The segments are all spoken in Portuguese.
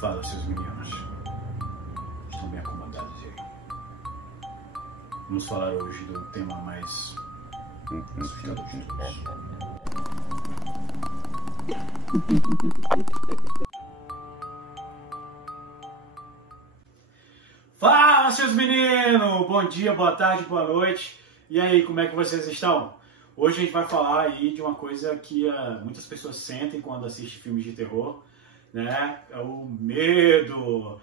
Fala, seus meninos. Estão bem acomodados aí? Vamos falar hoje do tema mais assustador de todos. Fala, seus meninos! Bom dia, boa tarde, boa noite. E aí, como é que vocês estão? Hoje a gente vai falar aí de uma coisa que muitas pessoas sentem quando assistem filmes de terror, né? É o medo.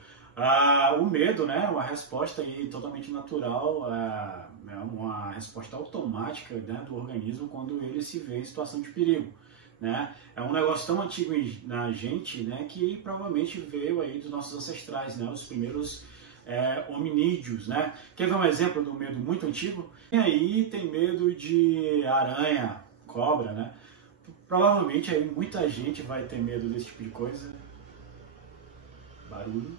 O medo, né? Uma resposta aí totalmente natural, é uma resposta automática, né, do organismo quando ele se vê em situação de perigo, né? É um negócio tão antigo na gente, né, que provavelmente veio aí dos nossos ancestrais, né? Os primeiros hominídeos, né? Quer ver um exemplo do medo muito antigo? E aí tem medo de aranha, cobra, né? Provavelmente aí muita gente vai ter medo desse tipo de coisa. Barulho.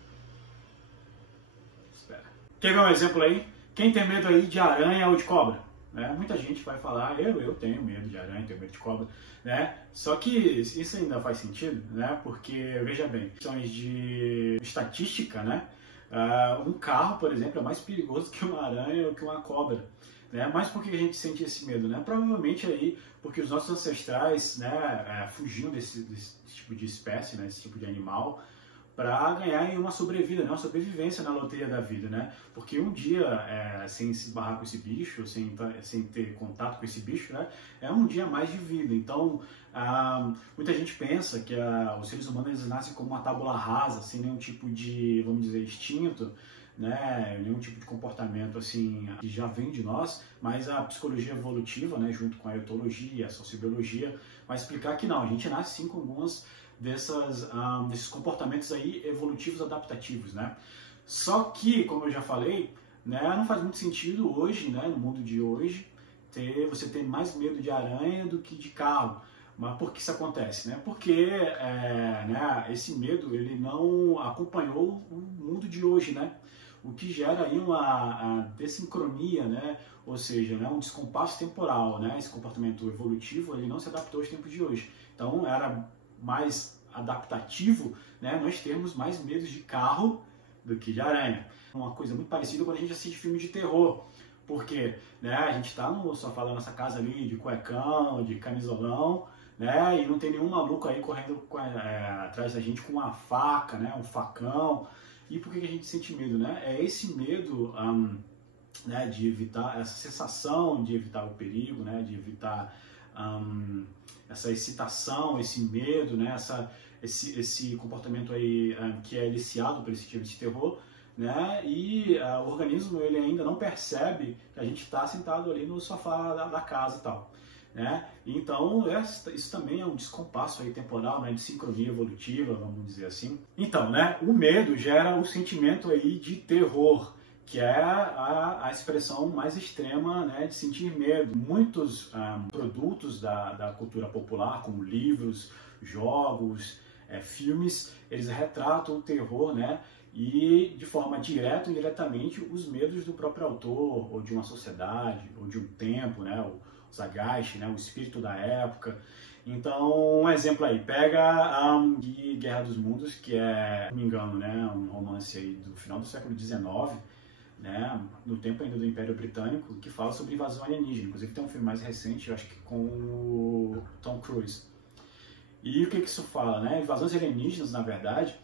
Espera. Quer ver um exemplo aí? Quem tem medo aí de aranha ou de cobra? Né? Muita gente vai falar, eu tenho medo de aranha, tenho medo de cobra, né? Só que isso ainda faz sentido, né? Porque, veja bem, questões de estatística, né? Um carro, por exemplo, é mais perigoso que uma aranha ou que uma cobra, né? Mas por que a gente sente esse medo, né? Provavelmente aí porque os nossos ancestrais, né, fugiam desse tipo de espécie, né, desse tipo de animal, para ganhar uma sobrevida, né, uma sobrevivência na loteria da vida, né? Porque um dia sem se esbarrar com esse bicho, sem ter contato com esse bicho, né, é um dia a mais de vida. Então, muita gente pensa que os seres humanos eles nascem como uma tábula rasa, sem nenhum tipo de, vamos dizer, instinto, né, nenhum tipo de comportamento assim que já vem de nós, mas a psicologia evolutiva, né, junto com a etologia, a sociobiologia, vai explicar que não, a gente nasce sim com algumas desses comportamentos aí evolutivos adaptativos, né? Só que, como eu já falei, né, não faz muito sentido hoje, né, no mundo de hoje, você ter mais medo de aranha do que de carro. Mas por que isso acontece, né? Porque né, esse medo ele não acompanhou o mundo de hoje, né? O que gera aí uma desincronia, né? Ou seja, né, um descompasso temporal, né? Esse comportamento evolutivo ele não se adaptou aos tempos de hoje. Então era mais adaptativo, né, nós termos mais medos de carro do que de aranha. Uma coisa muito parecida quando a gente assiste filme de terror, porque, né, a gente está no sofá da nossa casa ali de cuecão, de camisolão, né, e não tem nenhum maluco aí correndo atrás da gente com uma faca, né, um facão. E por que a gente sente medo, né? É esse medo né, de evitar essa sensação de evitar o perigo, né, de evitar essa excitação, esse medo, né, esse comportamento aí que é iniciado por esse tipo de terror, né, e o organismo ele ainda não percebe que a gente está sentado ali no sofá da casa e tal, né? Então isso também é um descompasso aí temporal, né, de sincronia evolutiva, vamos dizer assim. Então, né, o medo gera o sentimento aí de terror, que é a expressão mais extrema, né, de sentir medo. Muitos produtos da cultura popular, como livros, jogos, filmes, eles retratam o terror, né, e de forma direta ou indiretamente os medos do próprio autor, ou de uma sociedade, ou de um tempo, né, o Zagashi, né, o espírito da época. Então, um exemplo aí, pega de Guerra dos Mundos, que é, se não me engano, né, um romance aí do final do século XIX, né, no tempo ainda do Império Britânico, que fala sobre invasão alienígena. Inclusive tem um filme mais recente, eu acho que com o Tom Cruise. E o que isso fala, né? Invasões alienígenas, na verdade,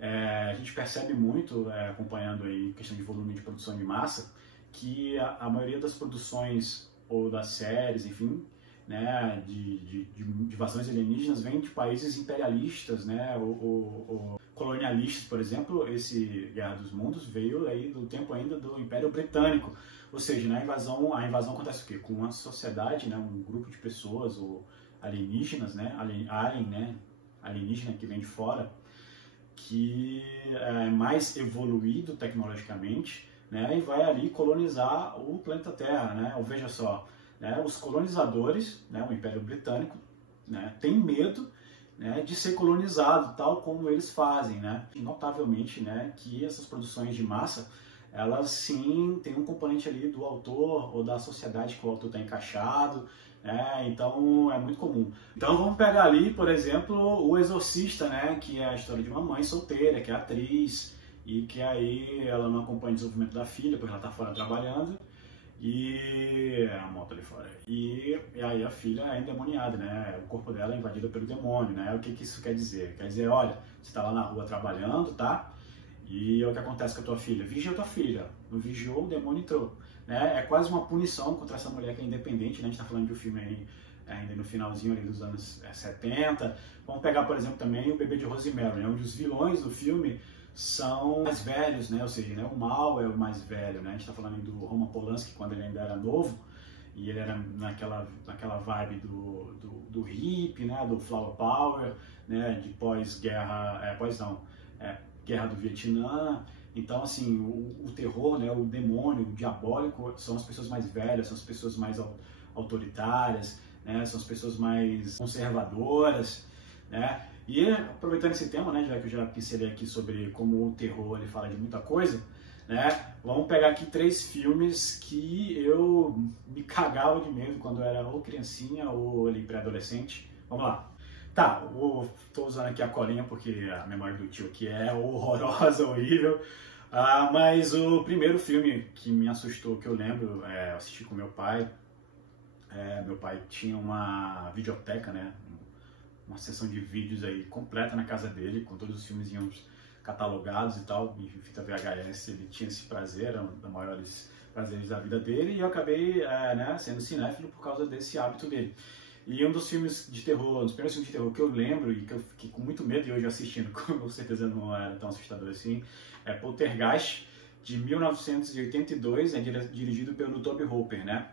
a gente percebe muito, acompanhando aí questão de volume de produção de massa, que a maioria das produções ou das séries, enfim, né, de invasões alienígenas vem de países imperialistas, né, ou colonialistas. Por exemplo, esse Guerra dos Mundos veio aí do tempo ainda do Império Britânico, ou seja, né, a invasão acontece o quê? Com uma sociedade, né, um grupo de pessoas ou alienígenas, né, alienígena que vem de fora, que é mais evoluído tecnologicamente, né, e vai ali colonizar o planeta Terra, né? Ou veja só, né, os colonizadores, né, o Império Britânico, né, tem medo, né, de ser colonizado, tal como eles fazem, né? E notavelmente, né, que essas produções de massa, elas sim têm um componente ali do autor ou da sociedade que o autor está encaixado, né? Então é muito comum. Então vamos pegar ali, por exemplo, O Exorcista, né? Que é a história de uma mãe solteira, que é atriz, e que aí ela não acompanha o desenvolvimento da filha, porque ela está fora trabalhando, e a moto ali fora. E aí a filha é endemoniada, né? O corpo dela é invadido pelo demônio, né? O que isso quer dizer? Quer dizer, olha, você está lá na rua trabalhando, tá? E o que acontece com a tua filha? Vigia a tua filha. Não vigiou, o demônio entrou. Né? É quase uma punição contra essa mulher que é independente, né? A gente está falando de um filme aí, ainda no finalzinho ali dos anos 70. Vamos pegar, por exemplo, também O Bebê de Rosemary, né? Onde os vilões do filme são mais velhos, né? Ou seja, né? O mal é o mais velho, né? A gente está falando do Roman Polanski quando ele ainda era novo, e ele era naquela vibe do hippie, né? Do flower power, né? De pós-guerra, Guerra do Vietnã. Então, assim, o terror, né, o demônio, o diabólico são as pessoas mais velhas, são as pessoas mais autoritárias, né, são as pessoas mais conservadoras, né? E aproveitando esse tema, né, já que eu já pincelei aqui sobre como o terror ele fala de muita coisa, né, vamos pegar aqui 3 filmes que eu me cagava de medo quando eu era ou criancinha ou ali pré-adolescente. Vamos lá. Tá, tô usando aqui a colinha porque a memória do tio aqui é horrorosa, horrível. Mas o primeiro filme que me assustou, que eu lembro, eu assisti com meu pai. Meu pai tinha uma videoteca, né? Uma sessão de vídeos aí completa na casa dele, com todos os filmes catalogados e tal, em fita VHS. Ele tinha esse prazer, era um dos maiores prazeres da vida dele, e eu acabei né, sendo cinéfilo por causa desse hábito dele. E um dos filmes de terror, um dos primeiros filmes de terror que eu lembro e que eu fiquei com muito medo de hoje assistindo, com certeza não era tão assustador assim, é Poltergeist, de 1982, dirigido pelo Tobe Hooper, né?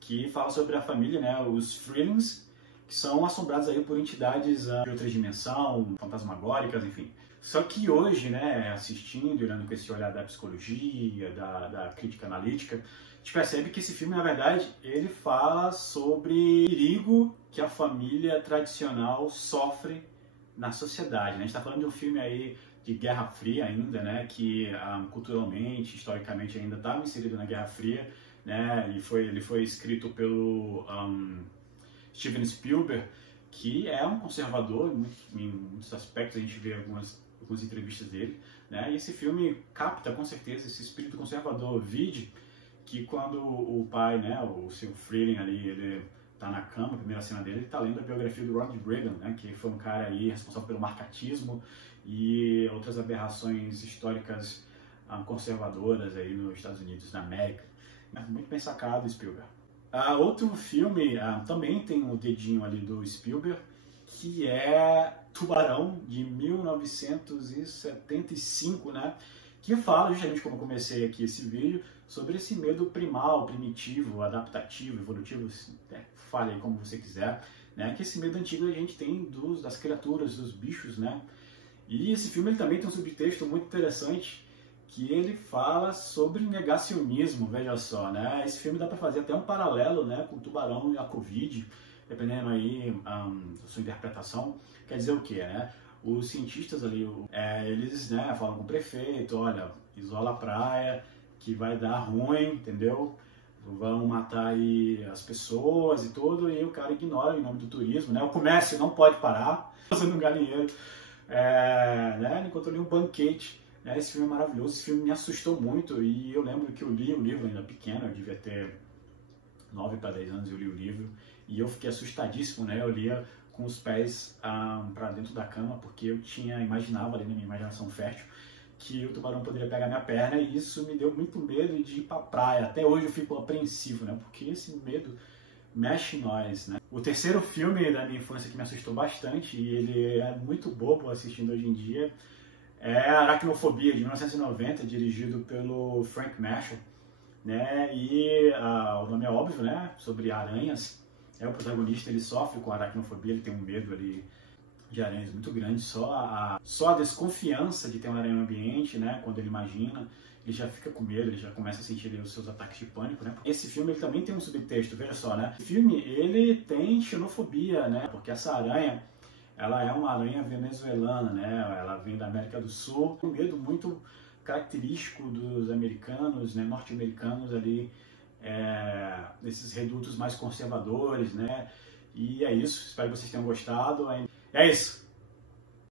Que fala sobre a família, né? Os Freelings, que são assombrados aí por entidades de outra dimensão, fantasmagóricas, enfim. Só que hoje, né, assistindo, olhando com esse olhar da psicologia, da crítica analítica, a gente percebe que esse filme, na verdade, ele fala sobre o perigo que a família tradicional sofre na sociedade, né? A gente está falando de um filme aí de Guerra Fria ainda, né? Que culturalmente, historicamente ainda estava inserido na Guerra Fria, né? E ele foi escrito pelo Steven Spielberg, que é um conservador em muitos aspectos. A gente vê algumas entrevistas dele, né? E esse filme capta com certeza esse espírito conservador. Vide que quando o pai, né, o seu Freeling ali, ele tá na cama, a primeira cena dele, ele tá lendo a biografia do Ronald Reagan, né, que foi um cara aí responsável pelo marcatismo e outras aberrações históricas conservadoras aí nos Estados Unidos, na América. Muito bem sacado, Spielberg. Outro filme também tem um dedinho ali do Spielberg, que é Tubarão, de 1975, né? Que fala, justamente como eu comecei aqui esse vídeo, sobre esse medo primal, primitivo, adaptativo, evolutivo, fale aí como você quiser, né? Que esse medo antigo a gente tem das criaturas, dos bichos, né? E esse filme ele também tem um subtexto muito interessante, que ele fala sobre negacionismo, veja só, né? Esse filme dá para fazer até um paralelo, né, com o Tubarão e a Covid, dependendo aí da sua interpretação. Quer dizer o quê, né? Os cientistas ali, eles, né, falam com o prefeito, olha, isola a praia, que vai dar ruim, entendeu? Vão matar aí as pessoas e tudo, e o cara ignora em nome do turismo, né? O comércio não pode parar, fazendo um galinheiro, né? Ele encontrou ali um banquete. Esse filme é maravilhoso, esse filme me assustou muito, e eu lembro que eu li o livro ainda pequeno, eu devia ter 9 para 10 anos, eu li o livro, e eu fiquei assustadíssimo, né? Eu lia com os pés para dentro da cama, porque eu imaginava ali na minha imaginação fértil que o tubarão poderia pegar minha perna, e isso me deu muito medo de ir para a praia. Até hoje eu fico apreensivo, né? Porque esse medo mexe em nós, né? O terceiro filme da minha infância que me assustou bastante, e ele é muito bobo assistindo hoje em dia, é Aracnofobia, de 1990, dirigido pelo Frank Marshall, né? E o nome é óbvio, né? Sobre aranhas. O protagonista, ele sofre com aracnofobia, ele tem um medo ali de aranhas muito grande. Só a desconfiança de ter uma aranha no ambiente, né? Quando ele imagina, ele já fica com medo, ele já começa a sentir ali os seus ataques de pânico, né? Esse filme ele também tem um subtexto, veja só, né? O filme ele tem xenofobia, né? Porque essa aranha, ela é uma aranha venezuelana, né? Ela vem da América do Sul. Um medo muito característico dos americanos, né? Norte-americanos ali, desses redutos mais conservadores, né? E é isso, espero que vocês tenham gostado. É isso.